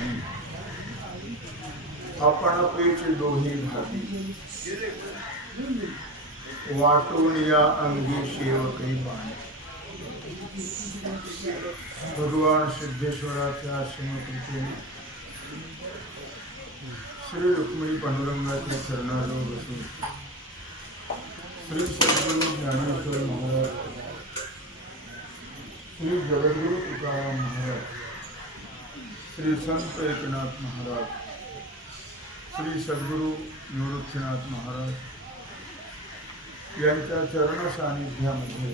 भागी आपण पेच दोही भागी वाटून या अंगी सेवकही बाणी. भगवान सिद्धेश्वराच्या श्रीमकृपेने श्री रुक्मिणी पांडुरंगाच्या चरणाजवळ बसून श्री सद्गुरु ज्ञानेश्वर महाराज, श्री जगद्गुरु तुकाराम महाराज, श्री संत एकनाथ महाराज, श्री सद्गुरु निवृत्तीनाथ महाराज यांच्या चरण सानिध्यामध्ये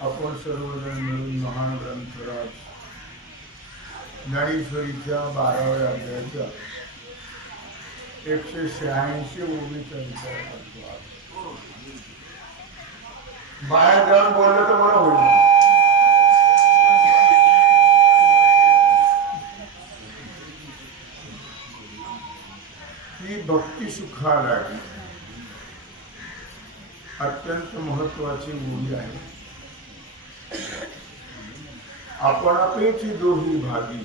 आपण सर्वजण मिळून महान ग्रंथराज ज्ञानेश्वरीच्या 12व्या अध्यायाच्या 186 ओळीचा विचार करतो. बाहेर जाऊन बोललं तर बरं होईल. ही भक्ती सुखाला अत्यंत महत्वाची ओळी आहे. आपण अपेची दोही भागी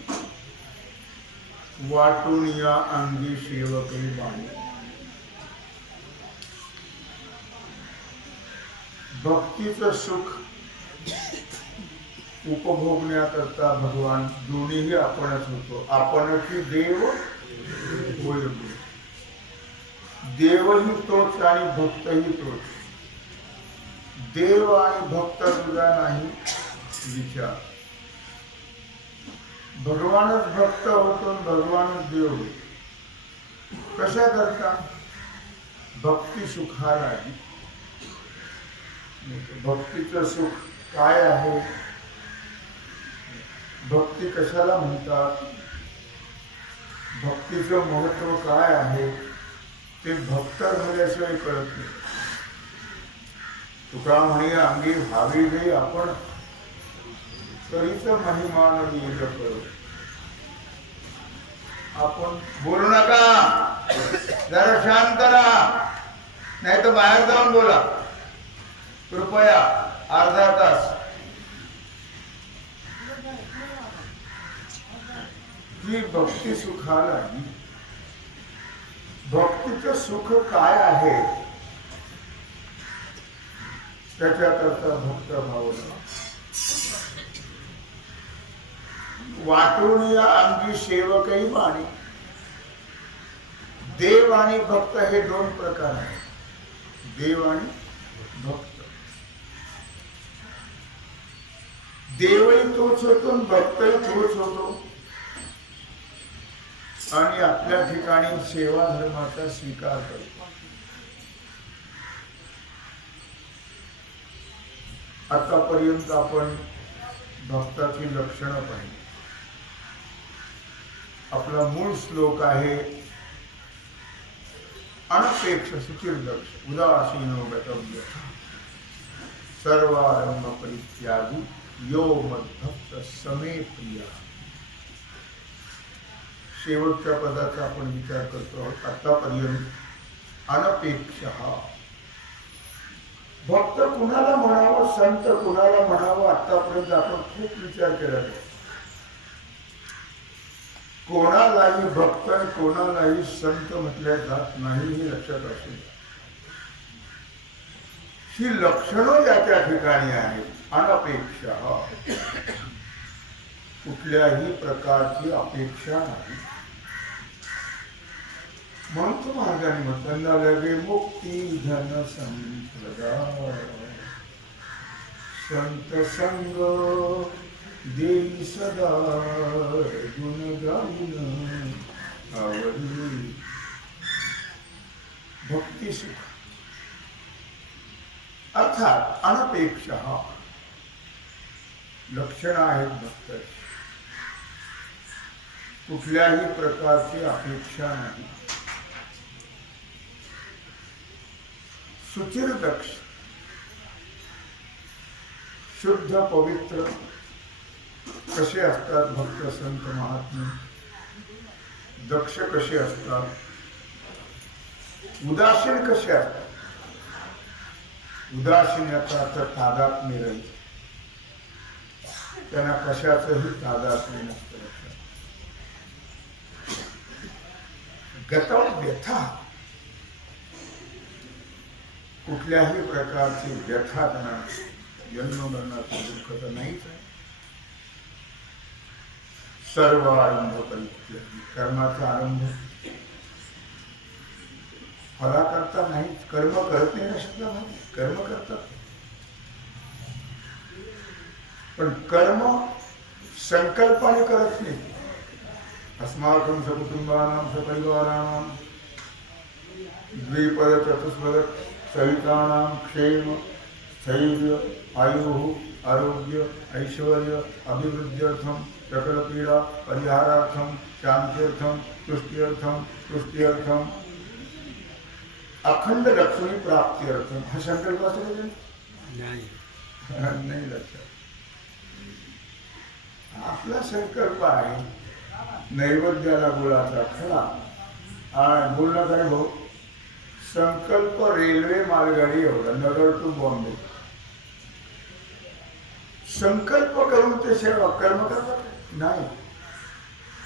वाटून या अंगी सेवकही बाणी. भक्तीचं सुख उपभोगण्याकरता भगवान दोन्हीही आपणच होतो. आपणची देव होय. देवही तोच आणि भक्तही तोच. देव आणि भक्त तुझा नाही विचार. भगवानच भक्त होतो, भगवानच देव होतो. कशा करता? भक्ती सुखाला. भक्तीचं सुख काय आहे? भक्ती कशाला म्हणतात? भक्तीचं महत्व काय आहे ते भक्त झाल्याशिवाय कळत नाही. तुका म्हणे अंगी भावी गे आपण तरीच महिमान येईल करू. आपण बोलू नका, जरा शांत राहा, नाही तर बाहेर जाऊन बोला कृपया. अर्धा तास ही भक्ती सुखाला. भक्तीचं सुख काय आहे त्याच्याकरता भक्त भावना. वाटून या अंगी सेवकही बाणी. देव आणि भक्त हे दोन प्रकार आहेत. देव आणि भक्त. देवही तोच होतो, भक्तही तोच होतो. आणि आपल्या ठिकाणी सेवा धर्माचा स्वीकार करतो. आतापर्यंत आपण भक्ताची लक्षणं पाहिली. आपला मूळ श्लोक आहे अनपेक्ष सुचिर्दक्ष उदासीनो गतव्य सर्वारंभ परित्यागी यो मद्भक्त समे प्रिया. शेवटच्या पदाचा आपण विचार करतो आहोत. आतापर्यंत अनपेक्ष भक्त कुणाला म्हणावं, संत कुणाला म्हणावं, आतापर्यंत आपण खूप विचार केला. कोणालाही भक्त कोणालाही संत म्हटल्या जात नाही, हे लक्षात असेल. ही लक्षणं ज्याच्या ठिकाणी आहेत. अनपेक्षा, कुठल्याही प्रकारची अपेक्षा नाही. म्हणून तो मार्गाने म्हणताना लगे मुक्ती धन संप्रदा संत संग देई सदा गुण गाऊन आवडी. भक्ती सुख अर्थात अनपेक्षा लक्षण आहेत भक्ताची. कुठल्याही प्रकारची अपेक्षा नाही. सुचिरदक्ष शुद्ध पवित्र कसे असतात भक्त संत महात्मे. दक्ष कसे असतात, उदासीन कसे असतात. उदासीन याचा अर्थ तादात्म्य रहित. त्यांना कशाचंही तादात्म्य नसतं. गतव व्यथा, कुठल्याही प्रकारची व्यथा त्यांना जन्म मरणाचं दुःख तर नाहीच आहे. सर्व आरंभ परित्यागी, कर्माचा आरंभ फला करता नाही. कर्म करत नाही ना शब्द, कर्म करतात, पण कर्म संकल्पाने करत नाही. अस्माकं सकुटुंबानां सपरिवाराणां द्विपद चतुष्पद सहितानां क्षेम स्थैर्य आयुः आरोग्य ऐश्वर्य अभिवृद्ध्यर्थं सकलपीडा परिहारार्थं शांत्यर्थं तुष्ट्यर्थं अखंड लक्ष्मी प्राप्त्यर्थं. हा संकल्प असेल नाही लक्षात. आपला संकल्प आहे नैवेद्याला गुळाचा खडा. बोलणं काय भाऊ, संकल्प रेल्वे मालगाडी एवढा, नगर टू बॉम्बे. संकल्प करून ते सेवा कर्म करतात नाही.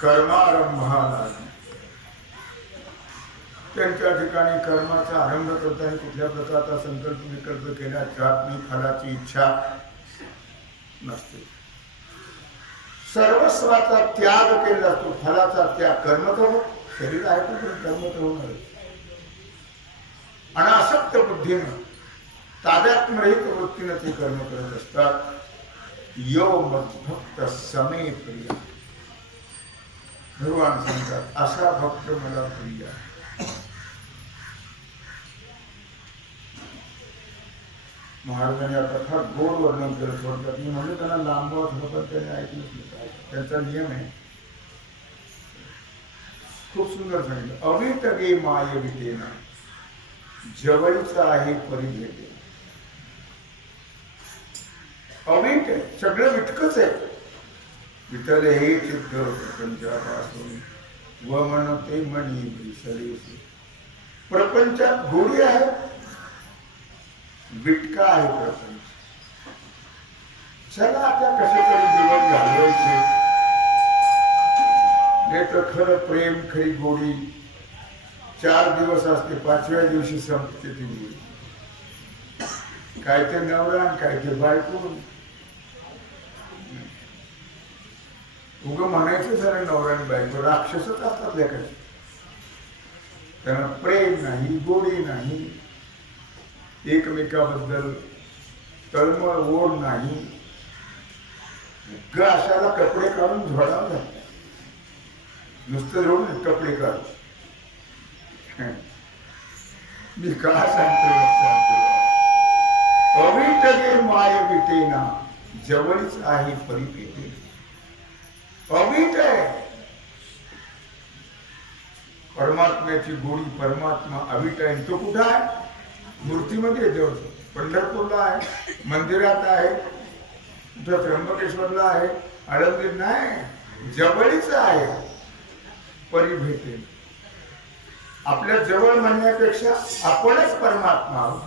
कर्मारंभाला त्यांच्या ठिकाणी कर्माचा आरंभ करताना कुठल्या प्रकारचा संकल्प विकल्प केला जात नाही. फलाची इच्छा नसते. सर्वस्वाचा त्याग केला जातो. फलाचा त्याग, कर्म तर शरीर आहे पण कर्म तर होणार. अनासक्त बुद्धीनं ताब्यात रहित वृत्तीनं ते कर्म करत असतात. यो मद्भक्त समे प्रिय. भगवान सांगतात असा भक्त मला प्रिय आहे. महाराजांनी आता फार गोड वर्णन केलं थोडक्यात. मी म्हणजे त्यांना लांबवत होतं, त्याने ऐकलंच नाही. त्यांचा नियम आहे, खूप सुंदर सांगितलं. अविट गे माय विटेना, जवळचा आहे परिभेटे. अविट आहे, सगळं विटकच आहे. विठ्ठल हे चित्त प्रपंचापासून व म्हणते मणी विसरेसे. प्रपंचात गोडी आहे, विटका आहे प्रपंच. चला आता कसे तरी दिवस घालवायचे. नाही तर खरं प्रेम, खरी गोडी 4 दिवस असते, 5व्या दिवशी संपते ती गोडी. काय ते नवरा, काय ते बायको. उग म्हणायचं झालं नवरा आणि बायको राक्षसच असतात लेखाचे. त्यांना प्रेम नाही, गोडी नाही, एकमेकाबद्दल तळमळ ओढ नाही. अशाला कपडे काढून झोडावं लागतात. नुसतं जोडून कपडे काढून. मी का सांगतो, अविट गे माय विटेना, जवळच आहे परिपेटे. अविट आहे परमात्म्याची गोडी. परमात्मा अविट आहे. तो कुठं आहे? मूर्तीमध्ये देव. पंढरपूरला आहे, मंदिरात आहे, त्र्यंबकेश्वरला आहे, आळंदीत नाही, जवळच आहे परिभेटे. आपल्या जवळ म्हणण्यापेक्षा आपणच परमात्मा आहोत.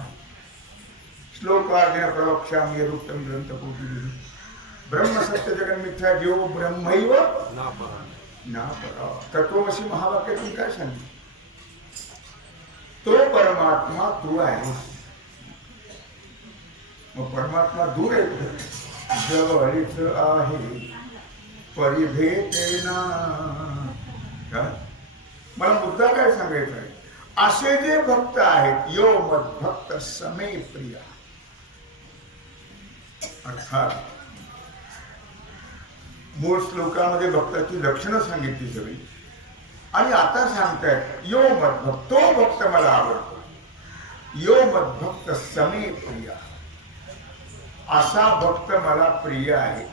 श्लोकार्जुन प्रवक्ष्यामि यदुक्तं ग्रंथपोथी ब्रह्म सत्य जगन मिथ्या जीव ब्रह्मैव नापरा. तत्वमसी महावाक्यातून काय सांगितलं? तो परमात्मा तू आहेस. मग परमात्मा दूर आहे, जवळच आहे परिभेटेना. मला मुद्दा काय सांगायचा आहे, असे जे भक्त आहेत, यो मद्भक्त समे प्रिय. अर्थात मूळ श्लोकामध्ये भक्ताची लक्षणं सांगितली सगळी, आणि आता सांगतायत यो मद्भक्त, तो भक्त मला आवडतो. यो मद्भक्त समे प्रिय, असा भक्त मला प्रिय आहे.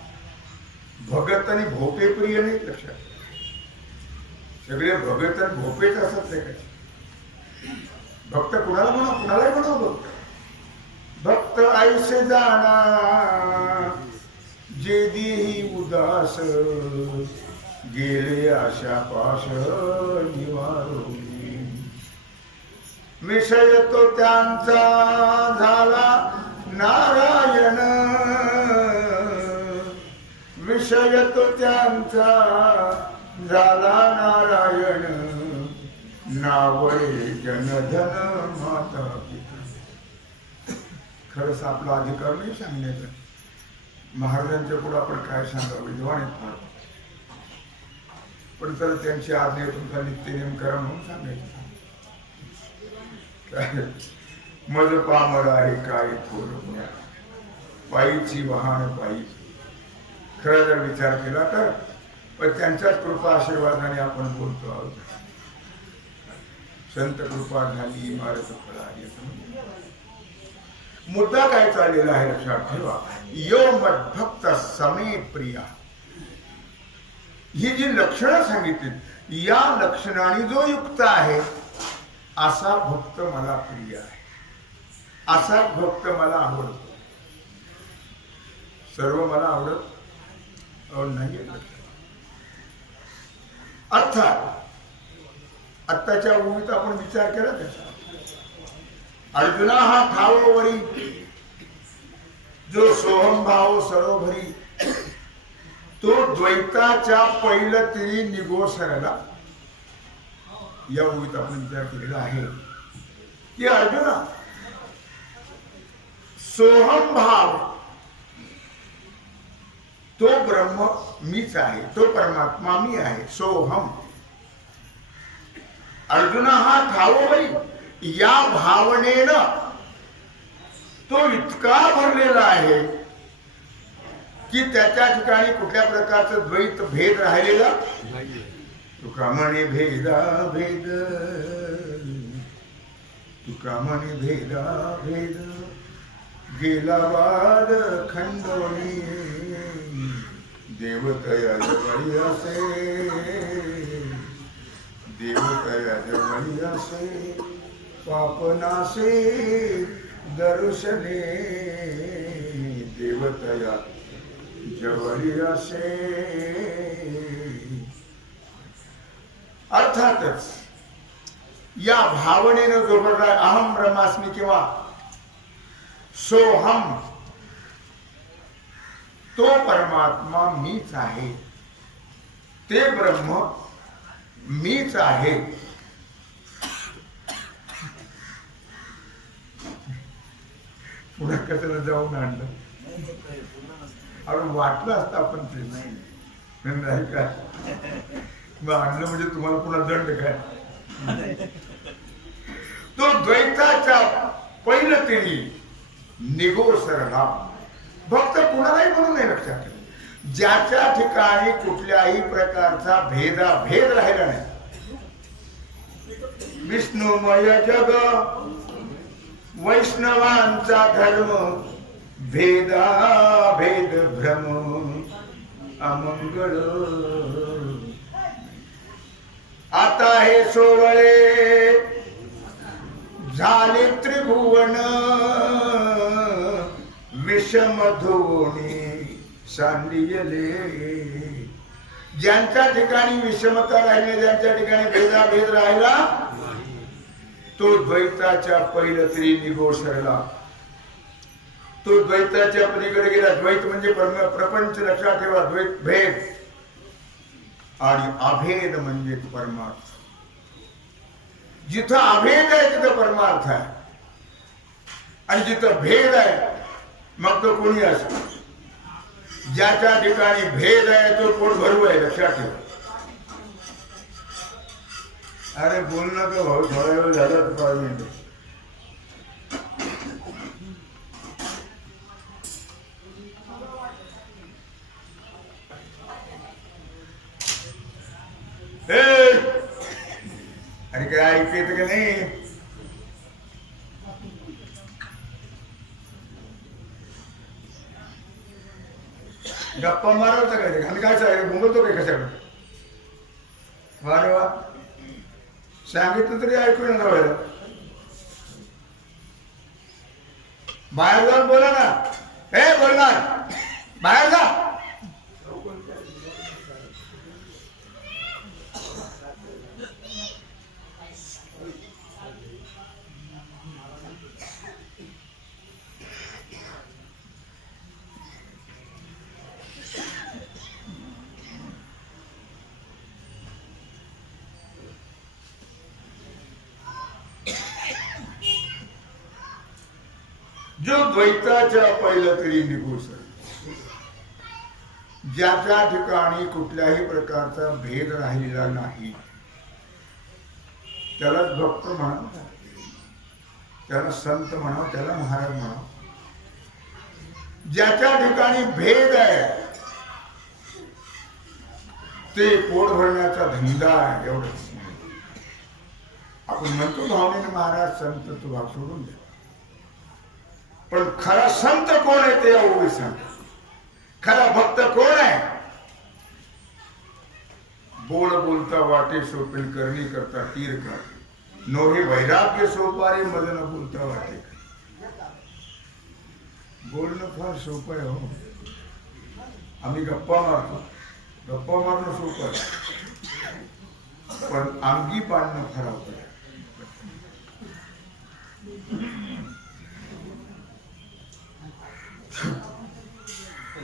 भगत आणि भोपे प्रिय नाही. लक्षात, सगळे भगत आणि भोपेच असत नाही. भक्त कुणाला म्हणा, कुणालाही म्हणा भक्त. भक्त ऐसे जाना जे देही उदास, गेले आशा पाश निवारोनी. विषय तो त्यांचा झाला नारायण, विषय तो त्यांचा झाला नारायण. नावळे जनधन माता पिता. खरंच आपला अधिकार नाही सांगण्याचा. महाराजांच्या पुढे आपण काय सांगावं, विद्वान आहेत फार, पण तर त्यांची आज्ञा तुमचा नित्यनेम करा म्हणून सांगायचं. मज पामर आहे काय थोर पुण्या, पायीची वाहन पायी. खरं जर विचार केला तर पण त्यांच्याच कृपा आशीर्वादाने आपण बोलतो आहोत. संत कृपा झाली इमारत फळाली. मुद्दा काय चाललेला आहे लक्षात ठेवा. यो मद्भक्त समे प्रिया, ही जी लक्षणं सांगितली, या लक्षणाने जो युक्त आहे असा भक्त मला प्रिय आहे, असा भक्त मला आवडतो. सर्व मला आवडत नाही. अर्थात आत्ताच्या ओळीत आपण विचार केला त्याचा. अर्जुना हा ठावोवरी जो सोहम भाव सरोभरी, तो द्वैताच्या पहिलं तिरी निगोसरला. या ओळीत आपण विचार केलेला आहे की अर्जुना, सोहम भाव तो ब्रह्म मीच आहे, तो परमात्मा मी आहे. सोहम. अर्जुना हा ठावोवरी, या भावनेनं तो इतका भरलेला आहे की त्याच्या ठिकाणी कुठल्या प्रकारचं द्वैत भेद राहिलेला नाही. तुका म्हणे भेदा भेद, तुका म्हणे भेदा भेद, गेला वाद खंडोनी, देवतया जवळी असे, देवतया जवळी असे, पापनासे दर्शने, देवतया जवळी असे. अर्थातच या भावनेनं जो भरला अहम ब्रह्मास्मी किंवा सोहम, तो परमात्मा मीच आहे, ते ब्रह्म मीच आहे. पुन्हा कशाला जाऊन आणलं, आपण वाटलं असतं आपण ते नाही काय मग आणलं म्हणजे तुम्हाला पुन्हा दंड काय. तो द्वैताच्या पहिलं तिरी निगोसरला. भक्त कुणालाही म्हणून नाही लक्षात ठेवा. ज्याच्या ठिकाणी कुठल्याही प्रकारचा भेद राहिला नाही. विष्णुमय जग वैष्णवांचा धर्म, भेदा भेद भ्रम अमंगळ. आता हे सोवळे झाले त्रिभुवन, विषम धोणी सांडियले. ज्यांच्या ठिकाणी विषमता राहिली, ज्यांच्या ठिकाणी भेदाभेद राहिला, तो द्वैताच्या पहिलं तरी निगोसरला. तो द्वैताच्या पलीकडे गेला. द्वैत म्हणजे प्रपंच, लक्षात ठेवा. द्वैत भेद आणि अभेद म्हणजे परमार्थ. जिथं अभेद आहे तिथं परमार्थ आहे, आणि जिथं भेद आहे मग तो कोणी असो. ज्याच्या ठिकाणी भेद आहे तो पोट भरू आहे, लक्षात ठेवा. अरे बोलणं का भाऊ, थोडा वेळ झाला तर पाहिजे. अरे काय ऐकू येतं का नाही? गप्पा मारायचं काय, आणि काय बोलतो काय कशाकडे? वा रे वा, सांगितलं तरी ऐकू येणार. व्हायला बाहेर जाऊन बोला ना. हे बोलणार, बाहेर जा. जो द्वैताच्या पहिलं तरी निघू सर, ज्या ज्या ठिकाणी कुठल्याही प्रकारचा भेद राहिलेला नाही त्यालाच भक्त म्हणा, त्याला संत म्हणा, त्याला महाराज म्हणा. ज्याच्या ठिकाणी भेद आहे ते पोट भरण्याचा धंदा आहे एवढंच. आपण म्हणतो भावनेने महाराज संत तू भाग सोडून द्या, पण खरा संत कोण आहे ते ओळी सांग. खरा भक्त कोण आहे? बोल बोलता वाटे सोपेल करणी करता तीर का, नोहे वैराग्य सोपारे मदन बोलता वाटे. बोलणं फार सोपं आहे हो. आम्ही गप्पा मारतो, गप्पा मारणं सोपं आहे, पण अंगी पाडणं फार अवघड आहे.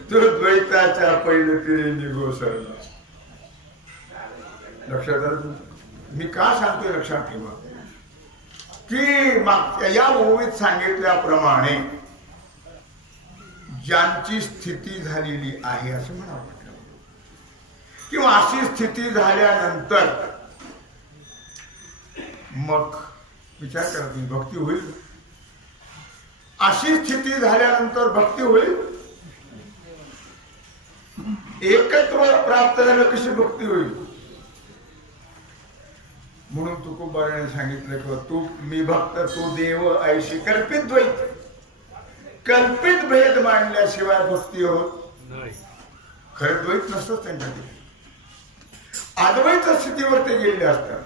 तो द्वैताच्या पहिलं तिने निघो सरला. लक्षात आलं? मी का सांगतोय लक्षात ठेवा की या ओवीत सांगितल्याप्रमाणे ज्यांची स्थिती झालेली आहे असं म्हणावं किंवा अशी स्थिती झाल्यानंतर मग विचार करा तुम्ही, भक्ती होईल? अशी स्थिती झाल्यानंतर भक्ती होईल? एकत्व प्राप्त झालं कशी भक्ती होईल? म्हणून तुकोबाराने सांगितलं की तू मी भक्त तू देव ऐशी. कल्पित द्वैत, कल्पित भेद मांडल्याशिवाय भक्ती होत नाही. खरं द्वैत नसतंच त्यांच्याकडे. अद्वैत स्थितीवर ते गेलेले असतात,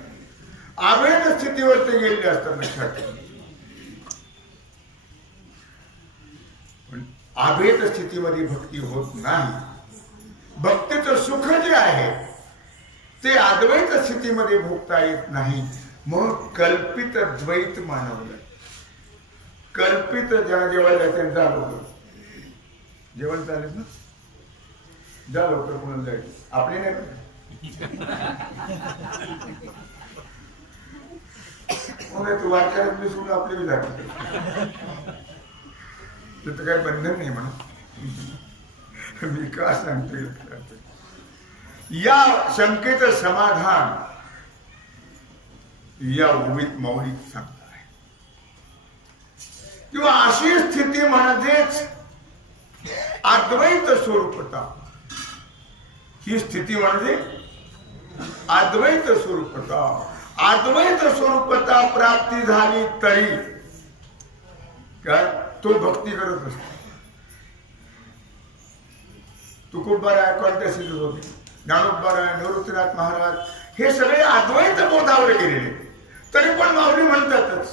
अद्वैत स्थितीवर ते गेलेले असतात. लक्षात ठेवा, पण अभेद स्थितीमध्ये भक्ती होत नाही. भक्तीचं सुख जे आहे ते अद्वैत स्थितीमध्ये भोगता येत नाही. म्हणून कल्पित द्वैत मानवलं. कल्पित ज्या जेवायला जायचं जा लवकर, जेवण चालेल ना, जा लवकर म्हणून जायचं. आपले नाही तू वाटल्यात मी सोडून आपले बी जाते, तिथं काही बंधन नाही म्हणा. मी का सांगतोय? या शंकेचं समाधान या ओवीत मौलिक सांगत आहे. किंवा अशी स्थिती म्हणजेच अद्वैत स्वरूपता. ही स्थिती म्हणजे अद्वैत स्वरूपता. अद्वैत स्वरूपता प्राप्ती झाली तरी काय तो भक्ती करत असतो. तुकोबाराय कोणत्या स्थितीत होते? ज्ञानोबाराय, निवृत्तीनाथ महाराज हे सगळे अद्वैत बोधावर गेलेले, तरी पण माऊली म्हणतातच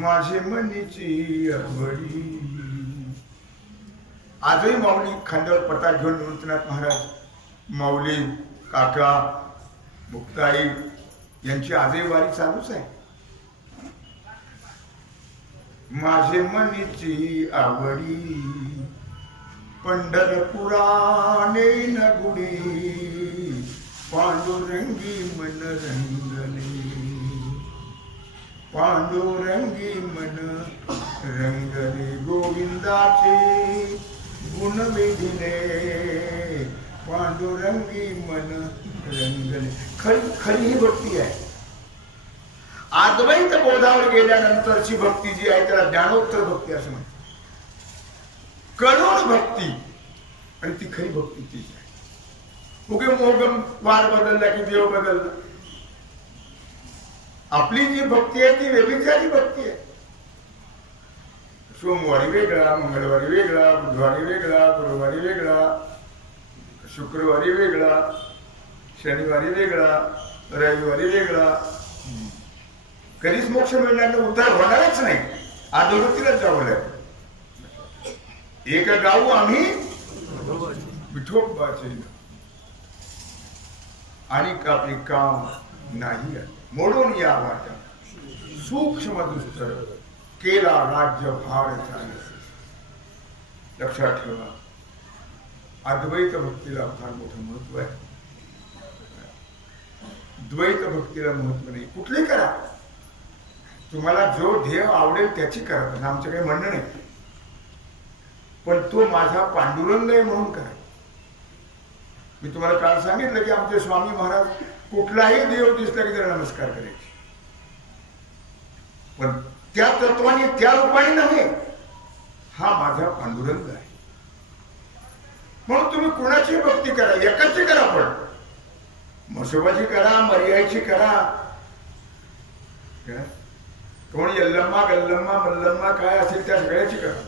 माझे मनीची आवडी. आजही माऊली खांद्यावर पताक घेऊन निवृत्तीनाथ महाराज, माऊली, काका, मुक्ताई यांची आजही वारी चालूच आहे. माझे मनीची आवडी पंढरपुराने न गुडी, पांडुरंगी मन रंगले, पांडुरंगी मन रंगले, गोविंदाचे गुण विधिले, पांडुरंगी मन रंगले. खरी खरी ही भक्ती आहे. अद्वैत बोधावर गेल्यानंतरची भक्ती जी आहे त्याला ज्ञानोत्तर भक्ती असं म्हणतात. करुण भक्ती, आणि ती खरी भक्ती तीच आहे. उगे मोगम वार बदलला की देव बदलला. आपली जी भक्ती आहे ती व्यभिचारी भक्ती आहे. सोमवारी वेगळा, मंगळवारी वेगळा, बुधवारी वेगळा, गुरुवारी वेगळा, शुक्रवारी वेगळा, शनिवारी वेगळा, रविवारी वेगळा. कधीच मोक्ष मिळणार नाही, उद्धार होणारच नाही. अधोगतीलाच जावं लागेल. एक गाऊ आम्ही विठोबाचे आणि आपले काम नाही मोडून या वाटा सूक्ष्म दुस्तर केला राज्य भार झाले. लक्षात ठेवा, अद्वैत भक्तीला फार मोठं महत्व आहे. द्वैत भक्तीला महत्व नाही. कुठली करा, तुम्हाला जो ध्येय आवडेल त्याची करा, आमचं काही म्हणणं नाही, पण तो माझा पांडुरंग आहे म्हणून करा. मी तुम्हाला काल सांगितलं की आमचे स्वामी महाराज कुठलाही देव दिसला की त्याला नमस्कार करायचे, पण त्या तत्वाने त्या रूपाने नव्हे, हा माझा पांडुरंग आहे. म्हणून तुम्ही कुणाची भक्ती करा, एकाची करा, पण म्हसोबाची करा, मर्याची करा, कोण यल्लम्मा गल्लम्मा मल्लम्मा काय असेल त्या सगळ्याची करा,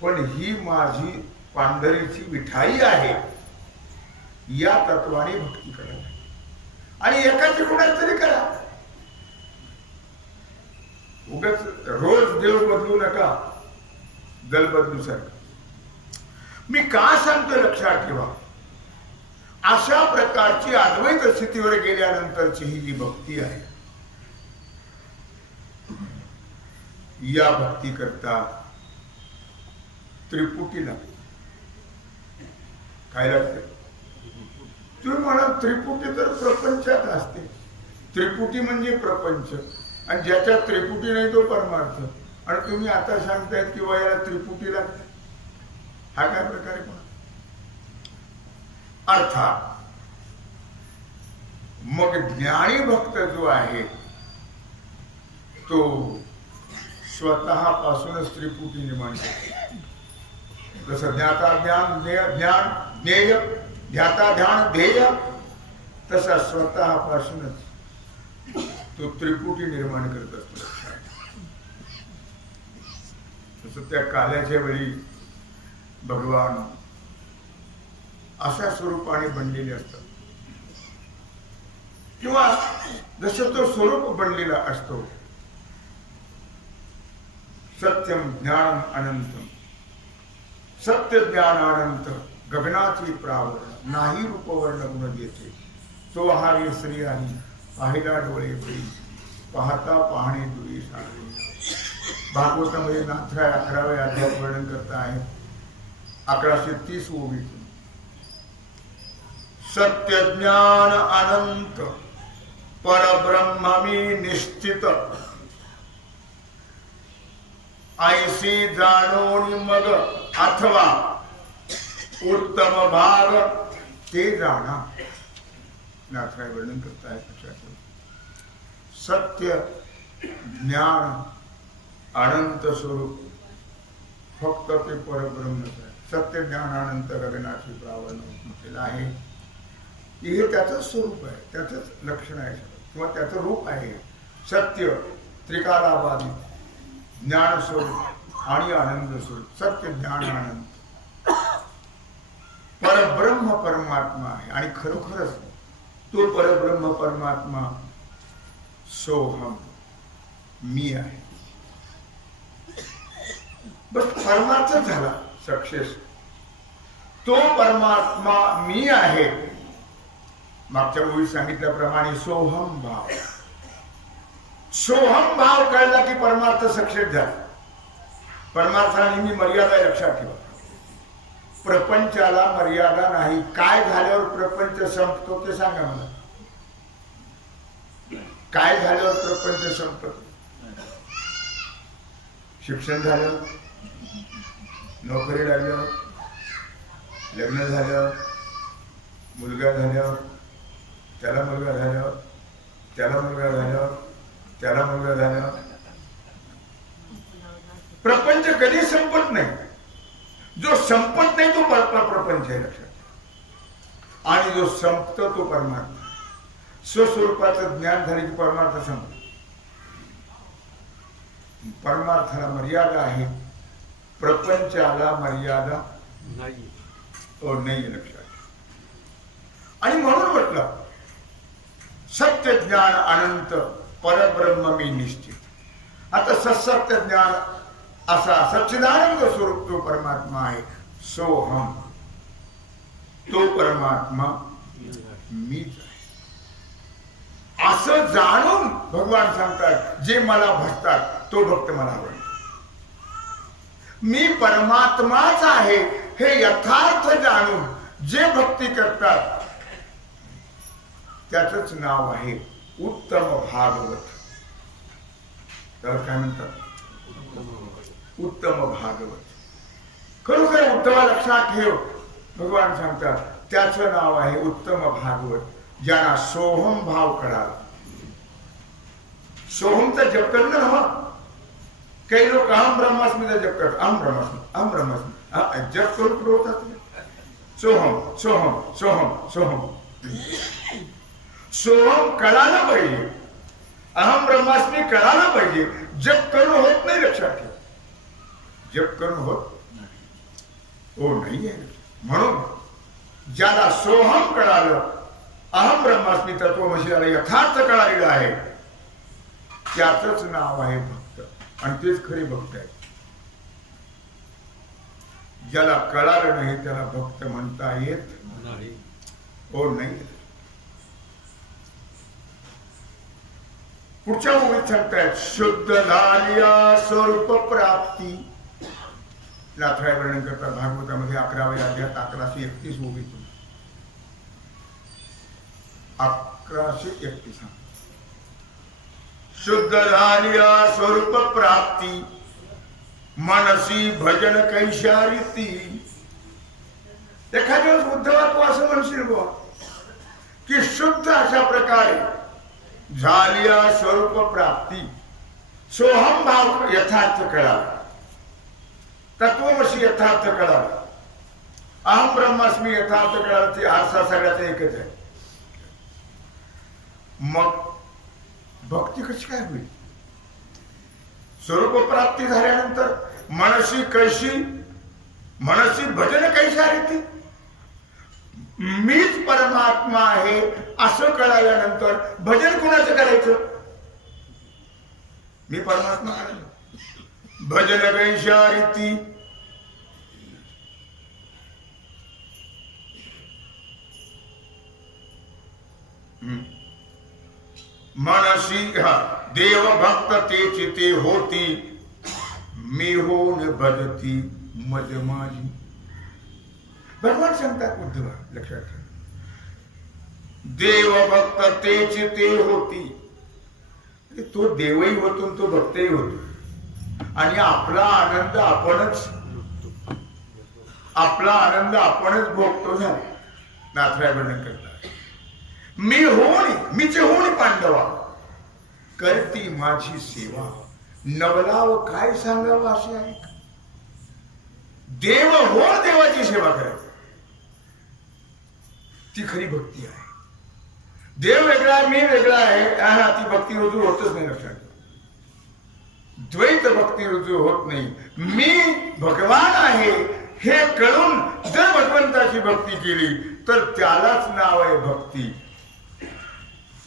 पण ही माझी पांढरीची विठाई आहे या तत्वाने भक्ती करा. आणि एकाची कुणाच तरी करा. उगाच रोज देव बदलू नका, दल बदलू सारखं. मी का सांगतोय लक्षात ठेवा, अशा प्रकारची अद्वैत स्थितीवर गेल्यानंतरची ही जी भक्ती आहे, या भक्ती करता त्रिपुटी लागते. काय लागते? तुम्ही म्हणा त्रिपुटी तर प्रपंचात असते. त्रिपुटी म्हणजे प्रपंच, आणि ज्याच्या त्रिपुटी नाही तो परमार्थ. आणि तुम्ही आता सांगतायत की याला त्रिपुटी लागते, हा काय प्रकार आहे? अर्थात मग ज्ञानी भक्त जो आहे तो स्वतःपासूनच त्रिपुटी निर्माण करतो. जसं ज्ञाता ज्ञान ज्ञान ज्ञेय, ध्याता ध्यान ध्येय, तसा स्वतःपासूनच तो त्रिपुटी निर्माण करत असतो. तसं त्या काल्याच्या वेळी भगवान अशा स्वरूपाने बनलेले असतात, किंवा जसं तो स्वरूप बनलेला असतो. सत्यम ज्ञान अनंतम, सत्य ज्ञान अनंत, गगनाची प्रावरण, नाही रूपवर्ण गुण देते. तो हारी श्री आणि पाहिला डोळे बळी, पाहता पाहणे दुरी सागरी. भागवतामध्ये नाथराय 11व्या अध्यायात वर्णन करता आहे 1130 ओवीतून. सत्य ज्ञान अनंत परब्रह्मी निश्चित, ऐसी जाणून मग अथवा उत्तम भाग ते जाणा. नाथराय वर्णन करता है. सत्य ज्ञान अनंत स्वरूप फक्त ते परब्रह्मच आहे. सत्य ज्ञान अनंत गगनाची प्रावरण म्हटलेलं आहे. हे त्याचं स्वरूप आहे, त्याचंच लक्षण आहे, किंवा त्याचं रूप आहे. सत्य त्रिकालाबाधित, ज्ञान स्वरूप आणि आनंद स्वरूप. सत्य ज्ञान आनंद परब्रह्म परमात्मा आहे. आणि खरोखरच तो परब्रह्म परमात्मा सोहम मी आहे. बस परमार्थ झाला सक्सेस. तो परमात्मा मी आहे. मागच्या ओळीत सांगितल्याप्रमाणे सोहम भाव, सोहम भाव कळला की परमार्थ सक्सेस झाला. परमार्थाला नेहमी मर्यादा लक्षात ठेवा. प्रपंचाला मर्यादा नाही. काय झाल्यावर प्रपंच संपतो ते सांगा मला. काय झाल्यावर प्रपंच संपतो? शिक्षण झालं, नोकरी लागल्यावर, लग्न झाल्यावर, मुलगा झाल्यावर, त्याला मुलगा झाल्यावर, त्याला मुलगा झाल्यावर, त्याला मुलगा झाल्यावर प्रपंच कधी संपत नाही. जो संपत नाही तो प्रपंच आहे लक्षात. आणि जो संपतो तो परमार्थ. स्वस्वरूपाचं ज्ञान झाले की परमार्थ संपतो. परमार्थाला मर्यादा आहे, प्रपंचाला मर्यादा नाही लक्षात. आणि म्हणून म्हटलं सत्य ज्ञान अनंत परब्रह्म मी निश्चित. आता सत्य ज्ञान असा सच्चिदानंद स्वरूप तो परमात्मा आहे. सोहम, तो परमात्मा मीच आहे असं जाणून भगवान सांगतात जे मला भजतात तो भक्त मला आवडतो. मी परमात्माच आहे हे यथार्थ जाणून जे भक्ती करतात त्याचंच नाव आहे उत्तम भागवत. त्याला काय म्हणतात? उत्तम भागवत. खरोखर उत्तम लक्षात ठेव. भगवान सांगतात त्याचं नाव आहे उत्तम भागवत, ज्यांना सोहम भाव कळाला. सोहमचा जप करणं ना. काही लोक अहम ब्रह्मास्मीचा जप करतात. अहम ब्रह्मास्मी जप करून कुठं होतात? सोहम सोहम सोहम सोहम. सोहम कळायला पाहिजे, अहम ब्रह्मास्मी कळायला पाहिजे. जप करून होत नाही. लक्षात ठेव, जप करून हो नाही आहे. म्हणून ज्याला सोहम कळालं, अहम ब्रह्मास्मी तत्वमसीला यथार्थ कळालेलं आहे, त्याच नाव आहे भक्त. आणि तेच खरे भक्त आहे. ज्याला कळालं नाही त्याला भक्त म्हणता येत हो नाही. पुढच्या ओळीत सांगतायत शुद्ध झालिया स्वरूप प्राप्ती. नाथराय वर्णन करतात भागवतामध्ये 11व्या अध्यायात 1131 ओळीतून 1131. शुद्ध झालिया स्वरूप प्राप्ती मनसी भजन कैशारीती. एखाद्या वेळेस उद्धवा तू असं म्हणशील बुवा की शुद्ध अशा प्रकारे झालिया स्वरूप प्राप्ती, सोहम भाव यथार्थ कळाला, तत्वमसी यथार्थ कळाला, अहम ब्रह्मास्मी यथार्थ कळाला. ते आरसा सगळ्याचा एकच आहे. मग भक्ती कशी काय होईल? स्वरूप प्राप्ती झाल्यानंतर मनसी कैशी, मनसी भजन कैशारीती. मीच परमात्मा आहे असं कळाल्यानंतर भजन कोणाचं करायचं? मी परमात्मा करायचं. भजन कैशारीती. मनसी देव भक्त तेची ते होती, मी होऊन भजती मज माझी. भगवान सांगतात उद्धवा, लक्षात ठेव, देव भक्त तेची ते होती. तो देवही होतो, तो भक्तही होतो. आणि आपला आनंद आपणच भोगतो झाला. नाथराय वर्णन करतात मी होणी, मीचे होणी पांडवा करती माझी सेवा. नवलाव काय सांगावं असे आहे. देव होण देवाची सेवा करायची, ती खरी भक्ती आहे. देव वेगळा आहे, मी वेगळा आहे, ती भक्ती रुजू होतच नाही. लक्षात द्वैत भक्ती रुजू होत नाही. मी भगवान आहे हे कळून जर भगवंताची भक्ती केली तर त्यालाच नाव आहे भक्ती.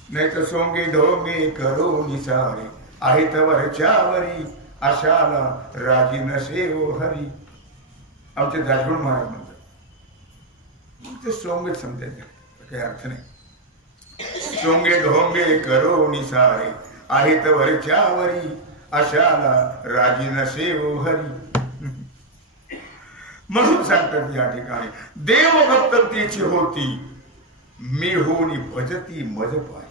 नाही तर सोंगे ढोंगे करो निसारे आहेत वरच्यावरी, आशाला राजी नसे ओ हरी. आमचे दासगुण महाराज म्हणतात ते सोंगेच समजायचं, काही अर्थ नाही. सोंगे ढोंगे करो निसारे आहेत वरच्यावरी, आशाला राजी नसे ओ हरी. म्हणून सांगतात या ठिकाणी देव भक्तीची होती, मी होणी भजती मज पाय.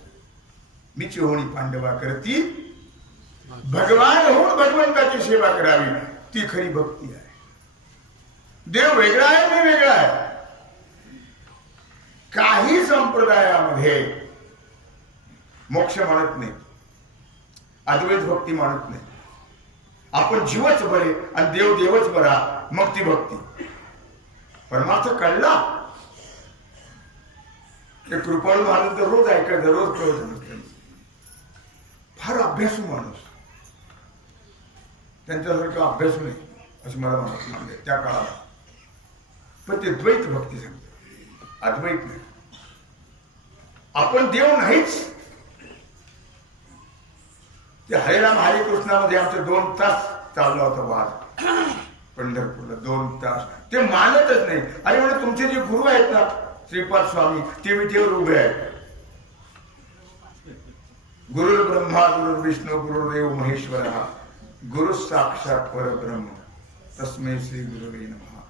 मीची होणी पांडवा करती, भगवान होऊन भगवंताची सेवा करावी, ती खरी भक्ती आहे. देव वेगळा आहे, मी वेगळा आहे. काही संप्रदायामध्ये मोक्ष मानत नाही, अद्वैत भक्ती मानत नाही. आपण जीवच बरे आणि देव देवच बरा, मग ती भक्ती. परमार्थ कळला ते कृपाळू माणूस तर रोज ऐकायचं, रोज कळत नसतं. फार अभ्यासू माणूस, त्यांच्यासारखं अभ्यासू नाही असं मला म्हणत त्या काळाला. पण ते द्वैत भक्ती सांगते, अद्वैत नाही. आपण देव नाहीच. ते हरिराम हरे कृष्णामध्ये आमचे 2 तास चालला होता वाद पंढरपूरला. 2 तास ते मानतच नाही. अरे म्हणजे तुमचे जे गुरु आहेत ना श्रीपाद स्वामी, ते विटेवर उभे आहेत. गुरु ब्रह्मा गुरु विष्णू गुरुदेव महेश्वर, गुरु साक्षात परब्रह्म तस्मै श्री गुरुवे नमः.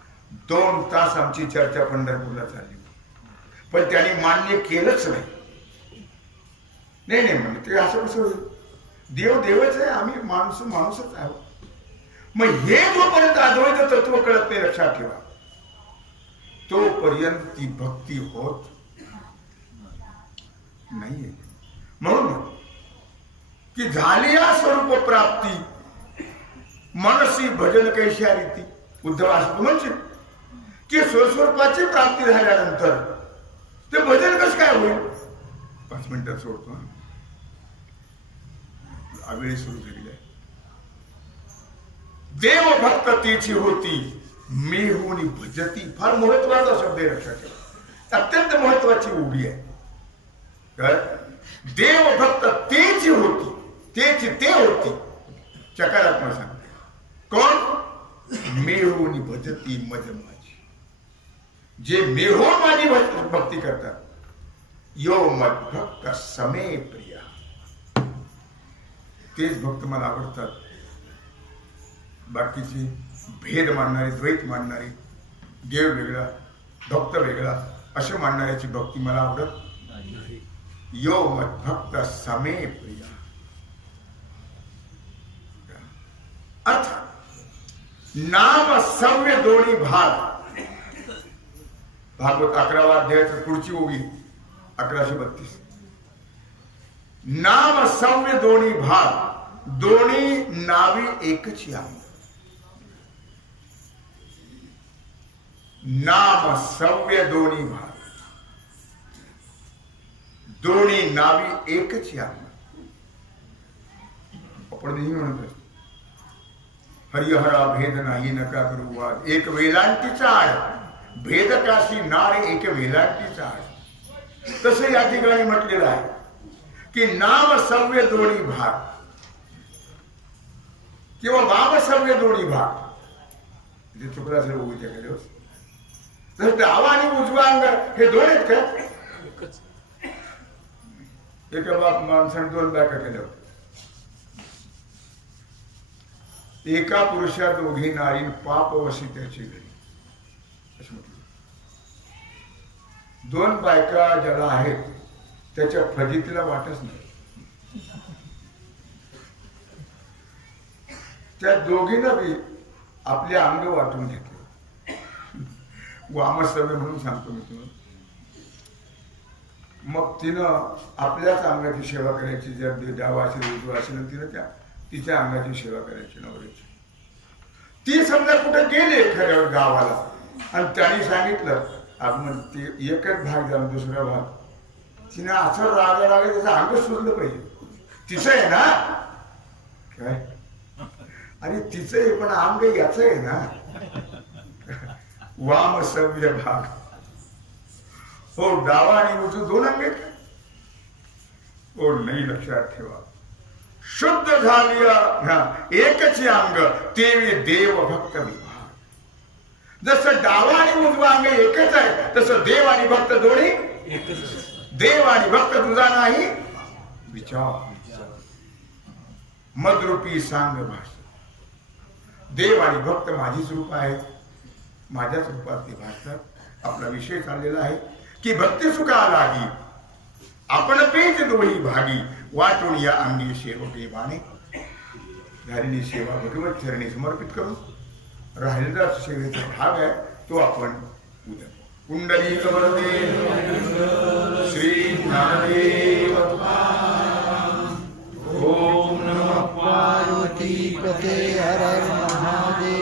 2 तास आमची चर्चा पंढरपूरला चालली, पण त्यांनी मान्य केलंच नाही. नाही म्हणजे ते असं कसं होईल? देव देवच आहे, आम्ही माणूस माणूसच आहोत. मग हे जोपर्यंत अद्वैत तत्व कळत नाही, लक्षात ठेवा, तोपर्यंत ती भक्ती होत नाहीये. म्हणून की झाली या स्वरूप प्राप्ती मनसी भजन कैशा रीती. उद्धव असं म्हणशील की स्वस्वरूपाची प्राप्ती झाल्यानंतर ते भजन कसं काय होईल. 5 मिनिटात सोडतो. आवेळी सुरू झालेली आहे. देव भक्त तीची होती मेहुनी भजती. फार महत्वाचा शब्द आहे, लक्षात ठेवा. अत्यंत महत्वाची उभी आहे. तर देव भक्त तेची होती, तेची ते होती. चकारात्मक सांगते. कोण. मेहुनी भजती मज माझी. जे मेहून माझी भक्ती करतात. यो मद भक्त समे प्रिया. तेच भक्त मला आवडतात. बाकीची भेद मानणारी, द्वैत मानणारी, देव वेगळा भक्त वेगळा असे मानणाऱ्याची भक्ती मला आवडत नाही. यो मद भक्त समे प्रिया. अर्थ नाम सव्य दोन्ही भाग. भागवत 11वा अध्यायाची पुढची ओवी 1132. नाम सव्य दोन्ही भाग, दोन्ही नावी एकच आहे. नाम सव्य दोन्ही भाग, दोन्ही नावी एकच आहे. आपण नेहमी म्हणत असतो हरिहरा भेद नाही नका करू वाद. एक वेलांटीचा आड भेद काशी नार एक वेलांटीचा आड. तसं या ठिकाणी म्हटलेलं आहे की नाम सव्य दोन्ही भाग किंवा वाम सव्य दोन्ही भाग. म्हणजे चुकला असेल उभीच्या गेल्यावर. तर डावा आणि उजवा अंग हे दोन आहेत का. एका बाप माणसाने 2 बायका केल्या होत्या. एका पुरुषा दोघी नारी पाप वशी त्याची घरी. असं म्हटलं. 2 बायका ज्याला आहेत त्याच्या फजितीला वाटच नाही. त्या दोघींना बी आपले अंग वाटून घेतले. वामसव्य म्हणून सांगतो मी तुम्हाला. मग तिनं आपल्याच अंगाची सेवा करायची. जर डावा असेल उजवा असेल तिनं तिच्या अंगाची सेवा करायची नवऱ्याची. ती समजा कुठे गेले एखाद्या गावाला आणि त्यांनी सांगितलं आपण ते एकच भाग जाऊन दुसरा भाग. तिने असं राग त्याचं अंग सुजलं पाहिजे. तिचं आहे ना काय. आणि तिचं आहे पण अंग याच आहे ना. वाम सव्य भाग. हो डावा आणि उजू 2 अंग आहेत. हो नाही, लक्षात ठेवा. शुद्ध झाली एकच अंग तेवी देव भक्त विभाग. जसं डावा आणि उजवा अंग एकच आहे तसं देव आणि भक्त दोन्ही एकच. देव आणि भक्त तुझा नाही विचार. मदरूपी सांग भाषा. देव आणि भक्त माझीच रूप आहेत. माझ्याच रूपात ते भाषतात. आपला विषय चाललेला आहे की भक्ती सुखा लागी आपण पेज दोही भागी वाटून या अंगी सेवके बाणे. झालेली सेवा भगवत चरणी समर्पित करून राहिलेला सेवेचा भाग आहे तो आपण उद्या. कुंडलिक वरदे श्री ज्ञानदेव. ओम नमः पार्वती पते हर हर महादेव.